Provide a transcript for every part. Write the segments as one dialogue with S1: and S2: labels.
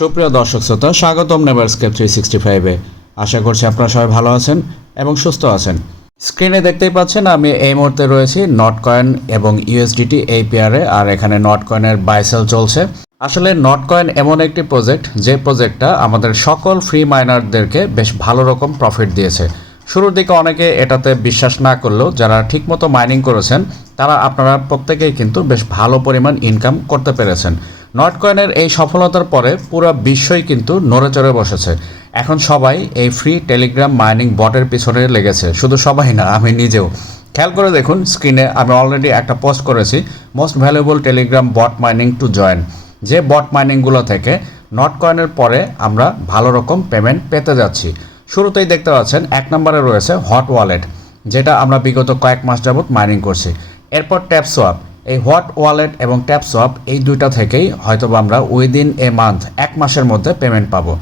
S1: সুপ্রিয় দর্শক শ্রোতা, স্বাগতম নেভারস্কেপ থ্রি সিক্সটি ফাইভে আশা করছি আপনারা সবাই ভালো আছেন এবং সুস্থ আছেন। স্ক্রিনে দেখতেই পাচ্ছেন, আমি এই মুহূর্তে রয়েছি নট কয়েন এবং ইউএসডিটি এই পেয়ারে আর এখানে নট কয়েনের বাইসেল চলছে। আসলে নট কয়েন এমন একটি প্রজেক্ট যে প্রজেক্টটা আমাদের সকল ফ্রি মাইনারদেরকে বেশ ভালো রকম প্রফিট দিয়েছে। শুরুর দিকে অনেকে এটাতে বিশ্বাস না করলেও যারা ঠিকমতো মাইনিং করেছেন, তারা আপনারা প্রত্যেকেই কিন্তু বেশ ভালো পরিমাণ ইনকাম করতে পেরেছেন। নট কয়েনের এই সফলতার পরে পুরো বিশ্বই কিন্তু নড়েচড়ে বসেছে। এখন সবাই এই ফ্রি টেলিগ্রাম মাইনিং বটের পিছনে লেগেছে। শুধু সবাই না, আমি নিজেও। খেয়াল করে দেখুন, স্ক্রিনে আমি অলরেডি একটা পোস্ট করেছি most valuable Telegram bot mining to join যে বট মাইনিংগুলো থেকে নট কয়েনের পরে আমরা ভালো রকম পেমেন্ট পেতে যাচ্ছি। শুরুতেই দেখতে পাচ্ছেন, এক নম্বরে রয়েছে হট ওয়ালেট যেটা আমরা বিগত কয়েক মাস যাবত মাইনিং করছি। এরপর ট্যাপ সোয়াপ এই হোয়াট ওয়ালেট এবং ট্যাপ সোয়াপ এই দুইটা থেকেই হয়তোবা আমরা উইদিন এ মান্থ, এক মাসের মধ্যে পেমেন্ট পাবো।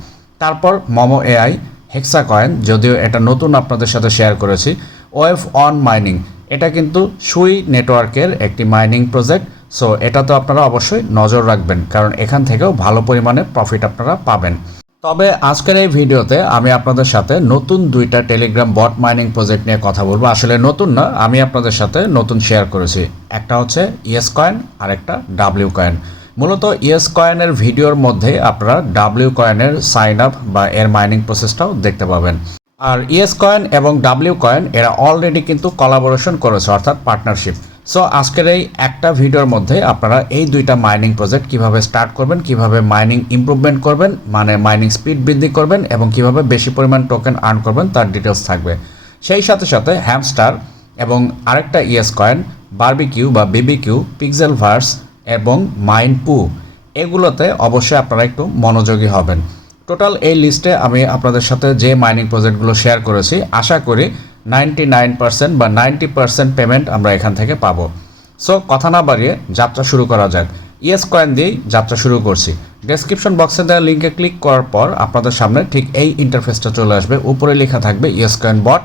S1: তারপর মোমো এআই, হেক্সা কয়েন, যদিও এটা নতুন আপনাদের সাথে শেয়ার করেছি ওয়েভ অন মাইনিং। এটা কিন্তু সুই নেটওয়ার্কের একটি মাইনিং প্রজেক্ট, সো এটা তো আপনারা অবশ্যই নজর রাখবেন, কারণ এখান থেকেও ভালো পরিমাণে প্রফিট আপনারা পাবেন। তবে আজকের এই ভিডিওতে আমি আপনাদের সাথে নতুন দুইটা টেলিগ্রাম বট মাইনিং প্রজেক্ট নিয়ে কথা বলব। আসলে নতুন না, আমি আপনাদের সাথে নতুন শেয়ার করেছি। একটা হচ্ছে ইয়েস কয়েন আর একটা ডাব্লিউ কয়েন মূলত ইয়েস কয়েনের ভিডিওর মধ্যে আপনারা ডাব্লিউ কয়েনের সাইন আপ বা এর মাইনিং প্রসেসটাও দেখতে পাবেন। আর ইয়েস কয়েন এবং ডাব্লিউ কয়েন এরা অলরেডি কিন্তু কলাবোরেশন করেছে, অর্থাৎ পার্টনারশিপ সো আজকের এই একটা ভিডিওর মধ্যে আপনারা এই দুইটা মাইনিং প্রজেক্ট কীভাবে স্টার্ট করবেন, কীভাবে মাইনিং ইমপ্রুভমেন্ট করবেন মানে মাইনিং স্পিড বৃদ্ধি করবেন এবং কীভাবে বেশি পরিমাণ টোকেন আর্ন করবেন তার ডিটেলস থাকবে। সেই সাথে সাথে হ্যামস্টার এবং আরেকটা ইয়েস কয়েন বার্বিকিউ বা বিবিকিউ পিক্সেল ভার্স এবং মাইন পু এগুলোতে অবশ্যই আপনারা একটু মনোযোগী হবেন। টোটাল এই লিস্টে আমি আপনাদের সাথে যে মাইনিং প্রজেক্টগুলো শেয়ার করেছি, আশা করি নাইনটি নাইন পার্সেন্ট বা নাইনটি পার্সেন্ট পেমেন্ট আমরা এখান থেকে পাবো। সো কথা না বাড়িয়ে যাত্রা শুরু করা যাক। ইয়েস কয়েন দিয়েই যাত্রা শুরু করছি। ডেসক্রিপশন বক্সে দেওয়া লিঙ্কে ক্লিক করার পর আপনাদের সামনে ঠিক এই ইন্টারফেসটা চলে আসবে। উপরে লেখা থাকবে ইয়েস কয়েন বট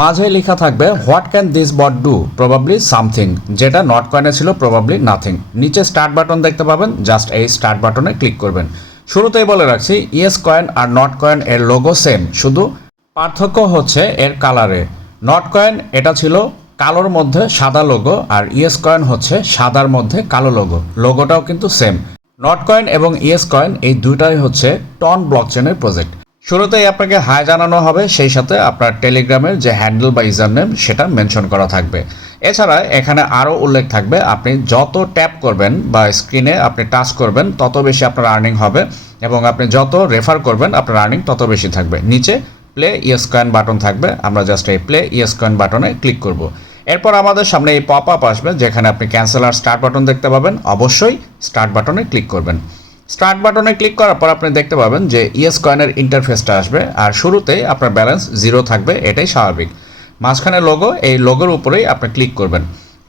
S1: মাঝে লেখা থাকবে what can this bot do probably something যেটা নট কয়েনে ছিল প্রবাবলি নাথিং নিচে স্টার্ট বাটন দেখতে পাবেন। জাস্ট এই স্টার্ট বাটনে ক্লিক করবেন। শুরুতেই বলে রাখছি ইয়েস কয়েন আর নট কয়েন এর লোগো সেম শুধু পার্থক্য হচ্ছে এর কালারে। নট কয়েন, এটা ছিল কালোর মধ্যে সাদা লোগো আর ইয়েস কয়েন হচ্ছে সাদার মধ্যে কালো লোগো। লোগোটাও কিন্তু সেম। নট কয়েন এবং ইয়েস কয়েন এই দুইটাই হচ্ছে টন ব্লকচেনের প্রজেক্ট। শুরুতেই আপনাকে হাই জানানো হবে, সেই সাথে আপনার টেলিগ্রামের যে হ্যান্ডেল বা ইউজার নেম সেটা মেনশন করা থাকবে। এছাড়া এখানে আরও উল্লেখ থাকবে, আপনি যত ট্যাপ করবেন বা স্ক্রিনে আপনি টাচ করবেন, তত বেশি আপনার আর্নিং হবে এবং আপনি যত রেফার করবেন, আপনার আর্নিং তত বেশি থাকবে। নিচে প্লে ইয়েস কয়েন বাটন থাকবে। আমরা জাস্ট এই প্লে ইয়েস কয়েন বাটনে ক্লিক করব। এরপর আমাদের সামনে এই পপ আপ আসবে, যেখানে আপনি ক্যান্সেল আর স্টার্ট বাটন দেখতে পাবেন। অবশ্যই স্টার্ট বাটনে ক্লিক করবেন। স্টার্ট বাটনে ক্লিক করার পর আপনি দেখতে পাবেন যে ইয়েস কয়েনের ইন্টারফেসটা আসবে, আর শুরুতেই আপনার ব্যালেন্স জিরো থাকবে, এটাই স্বাভাবিক। মাঝখানে লোগো এই লোগোর উপরেই আপনি ক্লিক করবেন।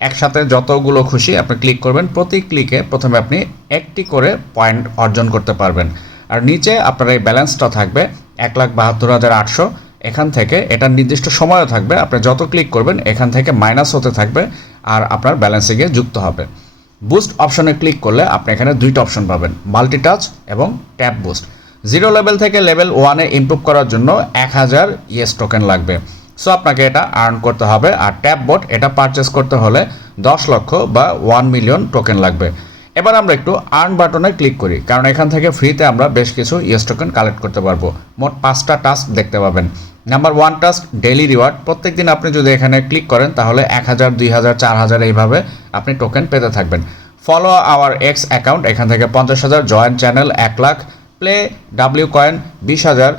S1: একসাথে যতগুলো খুশি আপনি ক্লিক করবেন। প্রতি ক্লিকে প্রথমে আপনি একটি করে পয়েন্ট অর্জন করতে পারবেন। আর নিচে আপনার এই ব্যালেন্সটা থাকবে। এক লাখ বাহাত্তর হাজার আটশো। এখান থেকে এটার নির্দিষ্ট সময়ও থাকবে। আপনি যত ক্লিক করবেন, এখান থেকে মাইনাস হতে থাকবে আর আপনার ব্যালেন্সে গিয়ে যুক্ত হবে। বুস্ট অপশনে ক্লিক করলে আপনি এখানে দুইটা অপশন পাবেন মাল্টি টাচ এবং ট্যাপ বুস্ট জিরো লেভেল থেকে লেভেল ওয়ানে ইমপ্রুভ করার জন্য এক হাজার ইয়েস টোকেন লাগবে। সো আপনাকে এটা আর্ন করতে হবে। আর ট্যাপ বোট এটা পারচেস করতে হলে দশ লক্ষ বা ওয়ান মিলিয়ন টোকেন লাগবে। এবার আমরা একটু আর্ন বাটনে ক্লিক করি, কারণ এখান থেকে ফ্রিতে আমরা বেশ কিছু ইয়েস টোকেন কালেক্ট করতে পারব। মোট পাঁচটা টাস্ক দেখতে পাবেন। Number one task daily reward প্রত্যেক দিন আপনি যদি এখানে ক্লিক করেন, তাহলে এক হাজার, দুই হাজার, চার হাজার এইভাবে আপনি টোকেন পেতে থাকবেন। ফলো আওয়ার এক্স অ্যাকাউন্ট এখান থেকে পঞ্চাশ হাজার জয়েন্ট চ্যানেল এক লাখ প্লে ডাব্লিউ কয়েন বিশ হাজার।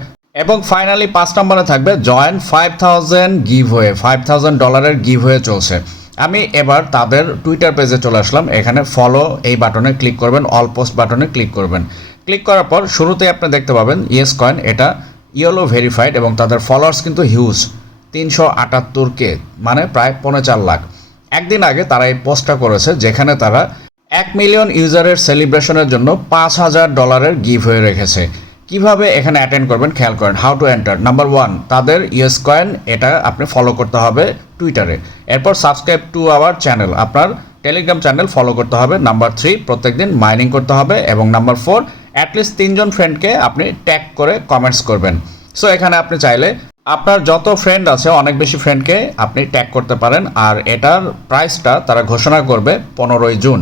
S1: এবং ফাইনালি পাঁচ নম্বরে থাকবে joint five thousand giveaway five thousand ডলারের গিভ হয়ে চলছে। আমি এবার তাদের টুইটার পেজে চলে আসলাম। এখানে ফলো এই বাটনে ক্লিক করবেন অল পোস্ট বাটনে ক্লিক করবেন। ক্লিক করার পর শুরুতেই আপনি দেখতে পাবেন ইয়েস কয়েন এটা ইয়েলো ভেরিফাইড এবং তাদের ফলোয়ার্স কিন্তু হিউজ তিনশো আটাত্তর কে মানে প্রায় পৌনে চার লাখ। একদিন আগে তারা এই পোস্টটা করেছে, যেখানে তারা এক মিলিয়ন ইউজারের সেলিব্রেশনের জন্য পাঁচ হাজার ডলারের গিভ হয়ে রেখেছে। কীভাবে এখানে অ্যাটেন্ড করবেন? খেয়াল করেন how to enter number one তাদের ইয়েস কয়েন, এটা আপনি ফলো করতে হবে টুইটারে এরপর সাবস্ক্রাইব টু আওয়ার চ্যানেল আপনার টেলিগ্রাম চ্যানেল ফলো করতে হবে। নাম্বার থ্রি প্রত্যেকদিন মাইনিং করতে হবে। এবং নাম্বার ফোর অ্যাটলিস্ট তিনজন ফ্রেন্ডকে আপনি ট্যাগ করে কমেন্টস করবেন। সো এখানে আপনি চাইলে আপনার যত ফ্রেন্ড আছে, অনেক বেশি ফ্রেন্ডকে আপনি ট্যাগ করতে পারেন। আর এটার প্রাইসটা তারা ঘোষণা করবে পনেরোই জুন।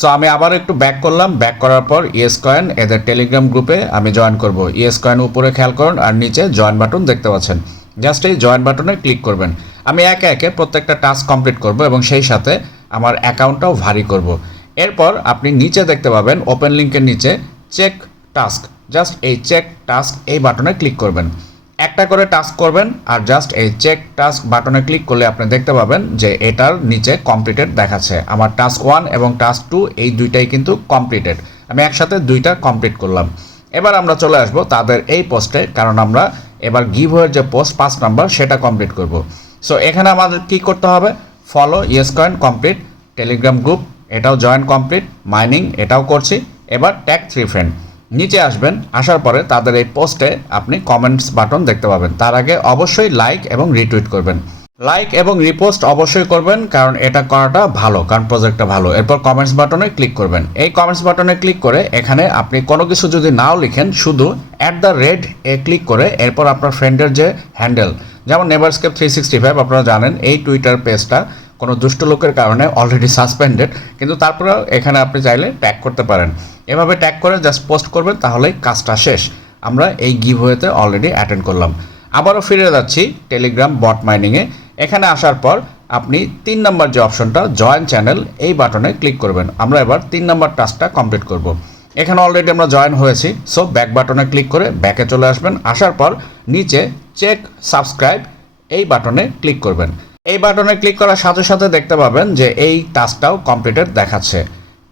S1: সো আমি আবার একটু ব্যাক করলাম। ব্যাক করার পর ইএস কয়েন এদের টেলিগ্রাম গ্রুপে আমি জয়েন করব। ইএস কয়েন উপরে খেয়াল করুন আর নিচে জয়েন বাটন দেখতে পাচ্ছেন। জাস্ট এই জয়েন বাটনে ক্লিক করবেন। আমি একে একে প্রত্যেকটা টাস্ক কমপ্লিট করব এবং সেই সাথে আমার অ্যাকাউন্টটাও ভারী করব। এরপর আপনি নিচে দেখতে পাবেন ওপেন লিঙ্কের নিচে চেক টাস্ক জাস্ট এই চেক টাস্ক এই বাটনে ক্লিক করবেন। একটা করে টাস্ক করবেন আর জাস্ট এই চেক টাস্ক বাটনে ক্লিক করলে আপনি দেখতে পাবেন যে এটার নিচে কমপ্লিটেড দেখাচ্ছে। আমার টাস্ক ওয়ান এবং টাস্ক টু এই দুইটাই কিন্তু কমপ্লিটেড আমি একসাথে দুইটা কমপ্লিট করলাম। এবার আমরা চলে আসব তাদের এই পোস্টে কারণ আমরা এবার গিভ যে পোস্ট পাঁচ নাম্বার সেটা কমপ্লিট করব। সো এখানে আমাদের কি করতে হবে? Follow yes coin complete Telegram group এটাও জয়েন কমপ্লিট মাইনিং এটাও করছি। এবার ট্যাগ থ্রি ফ্রেন্ড নিচে আসবেন, আসার পরে তাদের এই পোস্টে আপনি কমেন্টস বাটন দেখতে পাবেন। তার আগে অবশ্যই লাইক এবং রিটুইট করবেন। লাইক এবং রিপোস্ট অবশ্যই করবেন, কারণ এটা করাটা ভালো, কারণ প্রজেক্টটা ভালো। এরপর কমেন্টস বাটনে ক্লিক করবেন। এই কমেন্টস বাটনে ক্লিক করে এখানে আপনি কোনো কিছু যদি নাও লিখেন, শুধু at the red a click করে এরপর আপনার ফ্রেন্ডের যে হ্যান্ডেল যেমন নেভারস্কেপ থ্রি সিক্সটি ফাইভ আপনারা জানেন, এই টুইটার পেজটা কোনো দুষ্ট লোকের কারণে অলরেডি সাসপেন্ডেড কিন্তু তারপরেও এখানে আপনি চাইলে ট্যাগ করতে পারেন। এভাবে ট্যাগ করে জাস্ট পোস্ট করবেন, তাহলেই কাজটা শেষ। আমরা এই গিভ হয়েতে অলরেডি অ্যাটেন্ড করলাম। আবারও ফিরে যাচ্ছি টেলিগ্রাম বট মাইনিংয়ে এখানে আসার পর আপনি তিন নম্বর যে অপশনটা জয়েন চ্যানেল এই বাটনে ক্লিক করবেন। আমরা এবার তিন নম্বর টাস্কটা কমপ্লিট করব। এখানে অলরেডি আমরা জয়েন হয়েছি সো ব্যাক বাটনে ক্লিক করে ব্যাকে চলে আসবেন। আসার পর নিচে চেক সাবস্ক্রাইব এই বাটনে ক্লিক করবেন। এই বাটনে ক্লিক করার সাথে সাথে দেখতে পাবেন যে এই টাস্কটাও কমপ্লিটেড দেখাচ্ছে।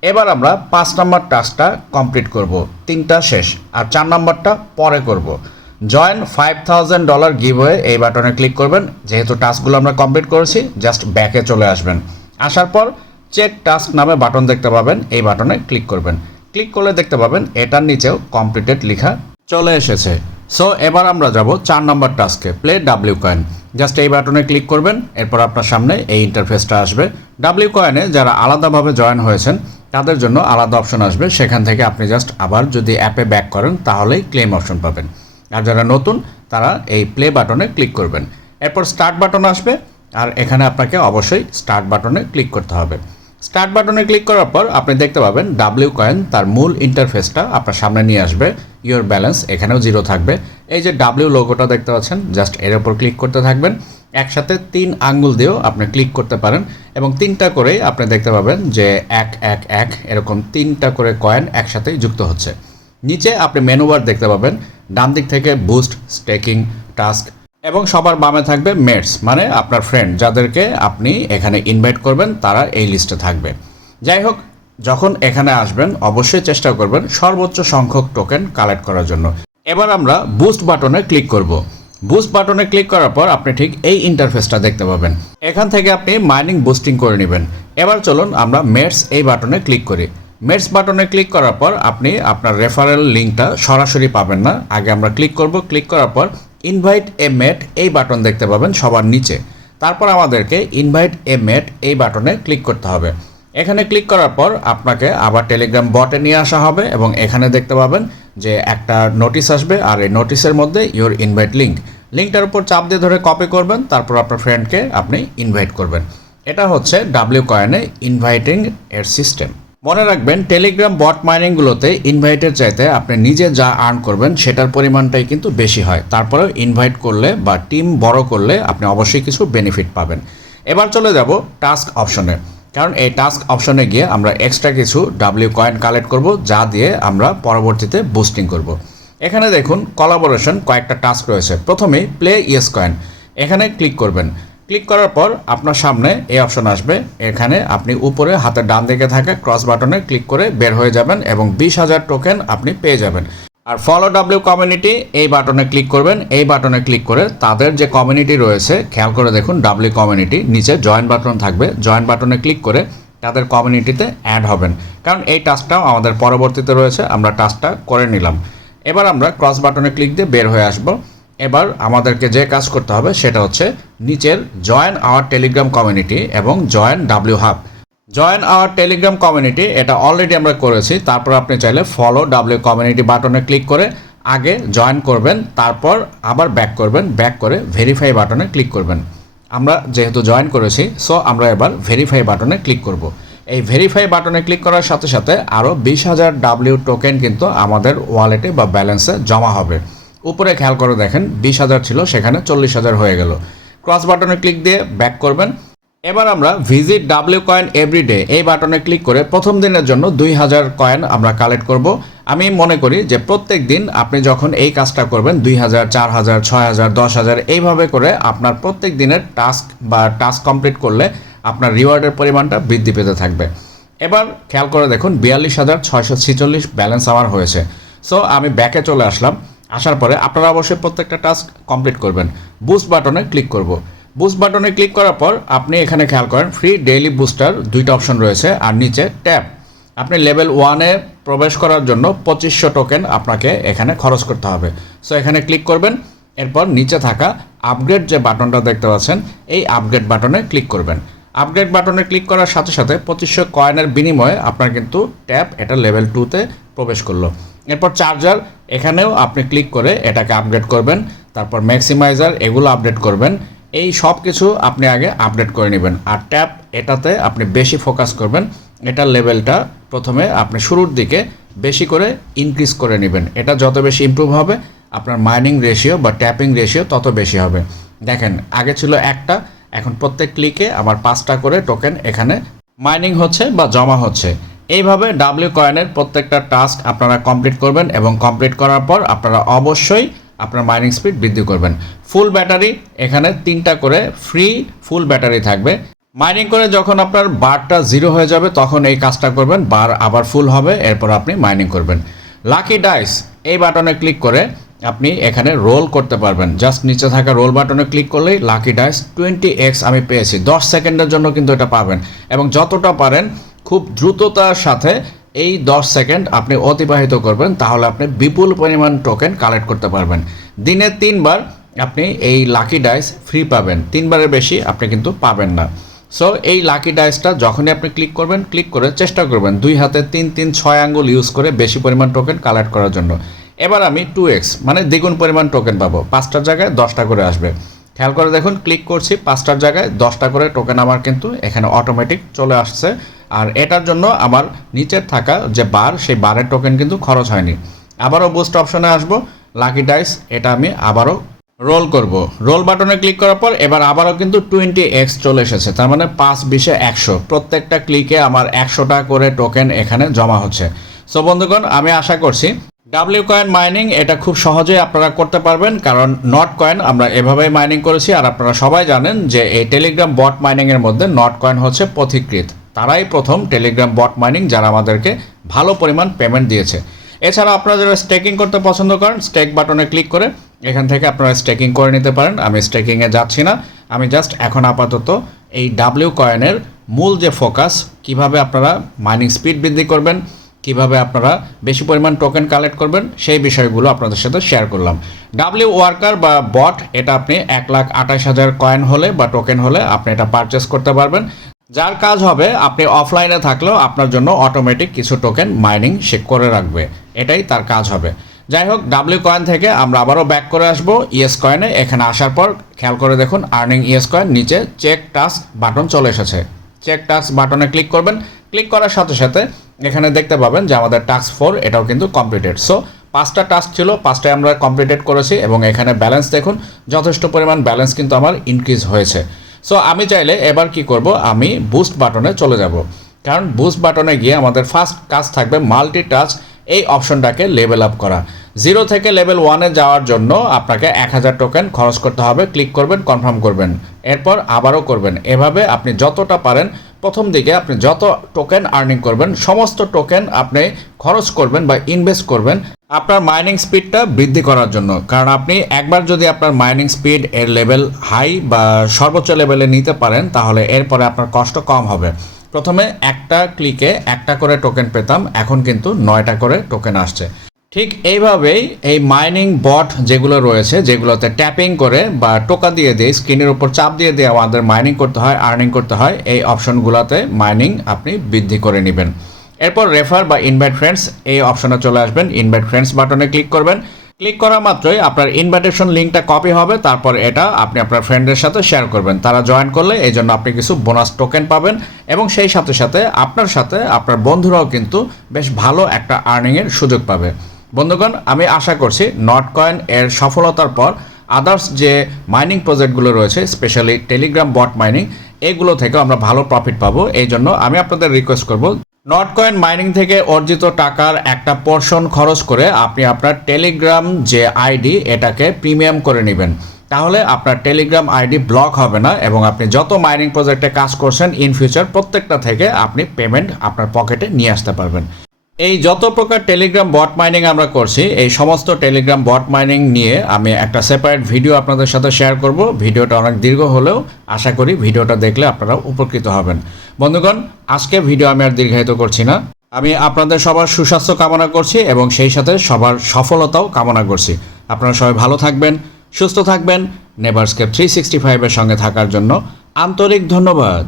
S1: এবার আমরা পাঁচ নম্বর টাস্কটা কমপ্লিট করব। তিনটা শেষ আর চার নম্বরটা পরে করব। Join five thousand dollar giveaway এই বাটনে ক্লিক করবেন। যেহেতু টাস্কগুলো আমরা কমপ্লিট করেছি, জাস্ট ব্যাকে চলে আসবেন। আসার পর চেক টাস্ক নামে বাটন দেখতে পাবেন, এই বাটনে ক্লিক করবেন। ক্লিক করলে দেখতে পাবেন এটার নিচেও কমপ্লিটেড লেখা চলে এসেছে। সো এবার আমরা যাব চার নম্বর টাস্কে প্লে ডাব্লিউ কয়েন জাস্ট এই বাটনে ক্লিক করবেন, এরপর আপনার সামনে এই ইন্টারফেসটা আসবে। ডাব্লিউ কয়েনে যারা আলাদাভাবে জয়েন হয়েছেন, তাদের জন্য আলাদা অপশন আসবে। সেখান থেকে আপনি জাস্ট আবার যদি অ্যাপে ব্যাক করেন, তাহলেই ক্লেম অপশন পাবেন। আর যারা নতুন, তারা এই প্লে বাটনে ক্লিক করবেন। এরপর স্টার্ট বাটন আসবে, আর এখানে আপনাকে অবশ্যই স্টার্ট বাটনে ক্লিক করতে হবে। স্টার্ট বাটনে ক্লিক করার পর আপনি দেখতে পাবেন ডাব্লিউ কয়েন তার মূল ইন্টারফেসটা আপনার সামনে নিয়ে আসবে। ইওর ব্যালেন্স এখানেও জিরো থাকবে। এই যে ডাব্লিউ লোগোটা দেখতে পাচ্ছেন জাস্ট এর ওপর ক্লিক করতে থাকবেন। একসাথে তিন আঙ্গুল দিয়েও আপনি ক্লিক করতে পারেন এবং তিনটা করেই আপনি দেখতে পাবেন যে এক এক এক, এরকম তিনটা করে কয়েন একসাথেই যুক্ত হচ্ছে। নিচে আপনি মেনু বার দেখতে পাবেন, ডান দিক থেকে বুস্ট স্টেকিং টাস্ক এবং সবার বামে থাকবে মেটস মানে আপনার ফ্রেন্ড যাদেরকে আপনি এখানে ইনভাইট করবেন, তারা এই লিস্টে থাকবে। যাই হোক যখন এখানে আসবেন, অবশ্যই চেষ্টা করবেন সর্বোচ্চ সংখ্যক টোকেন কালেক্ট করার জন্য। এবার আমরা বুস্ট বাটনে ক্লিক করব। বুস্ট বাটনে ক্লিক করার পর আপনি ঠিক এই ইন্টারফেসটা দেখতে পাবেন। এখান থেকে আপনি মাইনিং বুস্টিং করে নেবেন। এবার চলুন আমরা মেটস এই বাটনে ক্লিক করি। মেটস বাটনে ক্লিক করার পর আপনি আপনার রেফারেল লিঙ্কটা সরাসরি পাবেন না। আগে আমরা ক্লিক করব। ক্লিক করার পর ইনভাইট এ মেট এই বাটন দেখতে পাবেন সবার নিচে। তারপর আমাদেরকে ইনভাইট এ মেট এই বাটনে ক্লিক করতে হবে। এখানে ক্লিক করার পর আপনাকে আবার টেলিগ্রাম বটে নিয়ে আসা হবে এবং এখানে দেখতে পাবেন যে একটা নোটিশ আসবে আর এই নোটিশের মধ্যে ইওর ইনভাইট লিঙ্ক লিঙ্কটার উপর চাপ দিয়ে ধরে কপি করবেন, তারপর আপনার ফ্রেন্ডকে আপনি ইনভাইট করবেন। এটা হচ্ছে ডাব্লিউ কয়েনে ইনভাইটিং এর সিস্টেম মনে রাখবেন টেলিগ্রাম বট মাইনিংগুলোতে ইনভাইটের চাইতে আপনি নিজে যা আর্ন করবেন, সেটার পরিমাণটাই কিন্তু বেশি হয়। তারপরেও ইনভাইট করলে বা টিম বড় করলে আপনি অবশ্যই কিছু বেনিফিট পাবেন। এবার চলে যাব টাস্ক অপশনে কারণ এই টাস্ক অপশনে গিয়ে আমরা এক্সট্রা কিছু ডাব্লিউ কয়েন কালেক্ট করব, যা দিয়ে আমরা পরবর্তীতে বুস্টিং করব। এখানে দেখুন কলাবোরেশন কয়েকটা টাস্ক রয়েছে। প্রথমেই প্লে ইয়েস কয়েন এখানে ক্লিক করবেন। ক্লিক করার পর আপনার সামনে এই অপশন আসবে। এখানে আপনি উপরে হাতের ডান দিকে থাকা ক্রস বাটনে ক্লিক করে বের হয়ে যাবেন এবং বিশ হাজার টোকেন আপনি পেয়ে যাবেন। আর ফলো ডাব্লিউ কমিউনিটি এই বাটনে ক্লিক করবেন। এই বাটনে ক্লিক করে তাদের যে কমিউনিটি রয়েছে, খেয়াল করে দেখুন ডাব্লিউ কমিউনিটি নিচে জয়েন বাটন থাকবে। জয়েন বাটনে ক্লিক করে তাদের কমিউনিটিতে অ্যাড হবেন। কারণ এই টাস্কটাও আমাদের পরবর্তীতে রয়েছে, আমরা টাস্কটা করে নিলাম। এবার আমরা ক্রস বাটনে ক্লিক দিয়ে বের হয়ে আসব। এবার আমাদেরকে যে কাজ করতে হবে, সেটা হচ্ছে নিচের জয়েন আওয়ার টেলিগ্রাম কমিউনিটি এবং join W hub join our Telegram community এটা অলরেডি আমরা করেছি। তারপর আপনি চাইলে ফলো ডাব্লিউ কমিউনিটি বাটনে ক্লিক করে আগে জয়েন করবেন, তারপর আবার ব্যাক করবেন ব্যাক করে ভেরিফাই বাটনে ক্লিক করবেন। আমরা যেহেতু জয়েন করেছি সো আমরা এবার ভেরিফাই বাটনে ক্লিক করব। এই ভেরিফাই বাটনে ক্লিক করার সাথে সাথে আরও বিশ হাজার ডাব্লিউ টোকেন কিন্তু আমাদের ওয়ালেটে বা ব্যালেন্সে জমা হবে। উপরে খেয়াল করে দেখেন, বিশ হাজার ছিল, সেখানে চল্লিশ হাজার হয়ে গেল। ক্রস বাটনে ক্লিক দিয়ে ব্যাক করবেন। এবার আমরা ভিজিট ডাব্লিউ কয়েন এভরিডে এই বাটনে ক্লিক করে প্রথম দিনের জন্য দুই হাজার কয়েন আমরা কালেক্ট করব। আমি মনে করি যে প্রত্যেক দিন আপনি যখন এই কাজটা করবেন, দুই হাজার, চার হাজার, ছয় হাজার, দশ হাজার, এইভাবে করে আপনার প্রত্যেক দিনের টাস্ক বা টাস্ক কমপ্লিট করলে আপনার রিওয়ার্ডের পরিমাণটা বৃদ্ধি পেতে থাকবে। এবার খেয়াল করে দেখুন, বিয়াল্লিশ হাজার ছয়শো ছিচল্লিশ ব্যালেন্স আমার হয়েছে। সো আমি ব্যাকে চলে আসলাম। আসার পরে আপনারা অবশ্যই প্রত্যেকটা টাস্ক কমপ্লিট করবেন। বুস্ট বাটনে ক্লিক করব। বুস্ট বাটনে ক্লিক করার পর আপনি এখানে খেয়াল করেন ফ্রি ডেইলি বুস্টার দুইটা অপশন রয়েছে আর নিচে ট্যাব আপনি লেভেল ওয়ানে প্রবেশ করার জন্য পঁচিশশো টোকেন আপনাকে এখানে খরচ করতে হবে। সো এখানে ক্লিক করবেন, এরপর নিচে থাকা আপগ্রেড যে বাটনটা দেখতে পাচ্ছেন, এই আপগ্রেড বাটনে ক্লিক করবেন। আপগ্রেড বাটনে ক্লিক করার সাথে সাথে পঁচিশশো কয়েনের বিনিময়ে আপনার কিন্তু ট্যাব এটা লেভেল টুতে প্রবেশ করল। এরপর চার্জার এখানেও আপনি ক্লিক করে এটাকে আপগ্রেড করবেন, তারপর ম্যাক্সিমাইজার এগুলো আপডেট করবেন এই সব কিছু আপনি আগে আপডেট করে নেবেন। আর ট্যাপ এটাতে আপনি বেশি ফোকাস করবেন এটার লেভেলটা প্রথমে আপনি শুরুর দিকে বেশি করে ইনক্রিজ করে নেবেন। এটা যত বেশি ইমপ্রুভ হবে, আপনার মাইনিং রেশিও বা ট্যাপিং রেশিও তত বেশি হবে। দেখেন, আগে ছিল একটা, এখন প্রত্যেক ক্লিকে আমার পাঁচটা করে টোকেন এখানে মাইনিং হচ্ছে বা জমা হচ্ছে। এইভাবে ডাব্লিউ কয়েনের প্রত্যেকটা টাস্ক আপনারা কমপ্লিট করবেন এবং কমপ্লিট করার পর আপনারা অবশ্যই আপনার মাইনিং স্পিড বৃদ্ধি করবেন। ফুল ব্যাটারি এখানে তিনটা করে ফ্রি ফুল ব্যাটারি থাকবে। মাইনিং করে যখন আপনার বারটা জিরো হয়ে যাবে, তখন এই কাজটা করবেন। বার আবার ফুল হবে, এরপর আপনি মাইনিং করবেন। লাকি ডাইস এই বাটনে ক্লিক করে আপনি এখানে রোল করতে পারবেন। জাস্ট নিচে থাকা রোল বাটনে ক্লিক করলেই লাকি ডাইস টোয়েন্টি এক্স আমি পেয়েছি। দশ সেকেন্ডের জন্য কিন্তু এটা পাবেন। এবং যতটা পারেন, খুব দ্রুততার সাথে এই দশ সেকেন্ড আপনি অতিবাহিত করবেন, তাহলে আপনি বিপুল পরিমাণ টোকেন কালেক্ট করতে পারবেন। দিনে তিনবার আপনি এই লাকি ডাইস ফ্রি পাবেন। তিনবারের বেশি আপনি কিন্তু পাবেন না। সো এই লাকি ডাইসটা যখনই আপনি ক্লিক করবেন ক্লিক করে চেষ্টা করবেন দুই হাতে তিন তিন, ছয় আঙ্গুল ইউজ করে বেশি পরিমাণ টোকেন কালেক্ট করার জন্য। এবার আমি টু এক্স মানে দ্বিগুণ পরিমাণ টোকেন পাবো। পাঁচটার জায়গায় দশটা করে আসবে। খেয়াল করে দেখুন ক্লিক করছি, পাঁচটার জায়গায় দশটা করে টোকেন আমার কিন্তু এখানে অটোমেটিক চলে আসছে। আর এটার জন্য আমার নিচের থাকা যে বার, সেই বারের টোকেন কিন্তু খরচ হয়নি। আবারও বুস্ট অপশনে আসব। লাকি ডাইস এটা আমি আবারও রোল করব। রোল বাটনে ক্লিক করার পর এবার আবারও কিন্তু টোয়েন্টি এক্স চলে এসেছে। তার মানে পাঁচ, বিশে একশো। প্রত্যেকটা ক্লিকে আমার একশোটা করে টোকেন এখানে জমা হচ্ছে। সো বন্ধুগণ, আমি আশা করছি ডাব্লিউ কয়েন মাইনিং এটা খুব সহজেই আপনারা করতে পারবেন, কারণ নট কয়েন আমরা এভাবেই মাইনিং করেছি। আর আপনারা সবাই জানেন যে এই টেলিগ্রাম বট মাইনিংয়ের মধ্যে নট কয়েন হচ্ছে পথিকৃত তারাই প্রথম টেলিগ্রাম বট মাইনিং যারা আমাদেরকে ভালো পরিমাণ পেমেন্ট দিয়েছে। এছাড়া আপনারা যারা স্টেকিং করতে পছন্দ করেন স্টেক বাটনে ক্লিক করে এখান থেকে আপনারা স্টেকিং করে নিতে পারেন। আমি স্টেকিংয়ে যাচ্ছি না। আমি জাস্ট এখন আপাতত এই ডাব্লিউ কয়েনের মূল যে ফোকাস কীভাবে আপনারা মাইনিং স্পিড বৃদ্ধি করবেন, কীভাবে আপনারা বেশি পরিমাণ টোকেন কালেক্ট করবেন, সেই বিষয়গুলো আপনাদের সাথে শেয়ার করলাম। ডাব্লিউ ওয়ার্কার বা বট এটা আপনি এক লাখ আঠাশ হাজার কয়েন হলে বা টোকেন হলে আপনি এটা পারচেস করতে পারবেন। যার কাজ হবে, আপনি অফলাইনে থাকলেও আপনার জন্য অটোমেটিক কিছু টোকেন মাইনিং সে করে রাখবে। এটাই তার কাজ হবে। যাই হোক ডাব্লিউ কয়েন থেকে আমরা আবারও ব্যাক করে আসব ইএস কয়েনে এখানে আসার পর খেয়াল করে দেখুন আর্নিং ইএস কয়েন নিচে চেক টাস্ক বাটন চলে এসেছে। চেক টাস্ক বাটনে ক্লিক করবেন। ক্লিক করার সাথে সাথে এখানে দেখতে পাবেন যে আমাদের টাস্ক ফোর এটাও কিন্তু কমপ্লিটেড সো পাঁচটা টাস্ক ছিল পাঁচটায় আমরা কমপ্লিটেড করেছি এবং এখানে ব্যালেন্স দেখুন, যথেষ্ট পরিমাণ ব্যালেন্স কিন্তু আমার ইনক্রিজ হয়েছে। সো আমি চাইলে এবার কি করব? আমি বুস্ট বাটনে চলে যাব। কারণ বুস্ট বাটনে গিয়ে আমাদের ফার্স্ট কাজ থাকবে মাল্টি টাচ এই অপশনটাকে লেভেল আপ করা। জিরো থেকে লেভেল ওয়ানে যাওয়ার জন্য আপনাকে এক হাজার টোকেন খরচ করতে হবে। ক্লিক করবেন কনফার্ম করবেন। এরপর আবারও করবেন। এভাবে আপনি যতটা পারেন প্রথম দিকে আপনি যত টোকেন আর্নিং করবেন, সমস্ত টোকেন আপনি খরচ করবেন বা ইনভেস্ট করবেন আপনার মাইনিং স্পিডটা বৃদ্ধি করার জন্য। কারণ আপনি একবার যদি আপনার মাইনিং স্পিড এর লেভেল হাই বা সর্বোচ্চ লেভেলে নিতে পারেন, তাহলে এরপরে আপনার কষ্ট কম হবে। প্রথমে একটা ক্লিকে একটা করে টোকেন পেতাম, এখন কিন্তু নয়টা করে টোকেন আসছে। ঠিক এইভাবেই এই মাইনিং বট যেগুলো রয়েছে, যেগুলোতে ট্যাপিং করে বা টোকা দিয়ে দিয়ে, স্ক্রিনের উপর চাপ দিয়ে দিয়ে আমাদের মাইনিং করতে হয় আর্নিং করতে হয়, এই অপশনগুলোতে মাইনিং আপনি বৃদ্ধি করে নেবেন। এরপর রেফার বা ইনভাইট ফ্রেন্ডস এই অপশনে চলে আসবেন ইনভাইট ফ্রেন্ডস বাটনে ক্লিক করবেন। ক্লিক করা মাত্রই আপনার ইনভাইটেশন লিঙ্কটা কপি হবে, তারপর এটা আপনি আপনার ফ্রেন্ডের সাথে শেয়ার করবেন। তারা জয়েন করলে এই জন্য আপনি কিছু বোনাস টোকেন পাবেন এবং সেই সাথে সাথে আপনার সাথে আপনার বন্ধুরাও কিন্তু বেশ ভালো একটা আর্নিংয়ের সুযোগ পাবে। বন্ধুগণ, আমি আশা করছি নট কয়েন এর সফলতার পর আদার্স যে মাইনিং প্রজেক্টগুলো রয়েছে স্পেশালি টেলিগ্রাম বট মাইনিং এগুলো থেকেও আমরা ভালো প্রফিট পাবো। এই জন্য আমি আপনাদের রিকোয়েস্ট করব নট কয়েন মাইনিং থেকে অর্জিত টাকার একটা পোর্শন খরচ করে আপনি আপনার টেলিগ্রাম যে আইডি এটাকে প্রিমিয়াম করে নেবেন। তাহলে আপনার টেলিগ্রাম আইডি ব্লক হবে না এবং আপনি যত মাইনিং প্রজেক্টে কাজ করছেন ইন ফিউচার প্রত্যেকটা থেকে আপনি পেমেন্ট আপনার পকেটে নিয়ে আসতে পারবেন। এই যত প্রকার টেলিগ্রাম বট মাইনিং আমরা করছি, এই সমস্ত টেলিগ্রাম বট মাইনিং নিয়ে আমি একটা সেপারেট ভিডিও আপনাদের সাথে শেয়ার করব। ভিডিওটা অনেক দীর্ঘ হলেও আশা করি ভিডিওটা দেখলে আপনারা উপকৃত হবেন। বন্ধুগণ, আজকে ভিডিও আমি আর দীর্ঘায়িত করছি না। আমি আপনাদের সবার সুস্বাস্থ্য কামনা করছি এবং সেই সাথে সবার সফলতাও কামনা করছি। আপনারা সবাই ভালো থাকবেন, সুস্থ থাকবেন। নেভারস্কেপ থ্রি সিক্সটি ফাইভের সঙ্গে থাকার জন্য আন্তরিক ধন্যবাদ।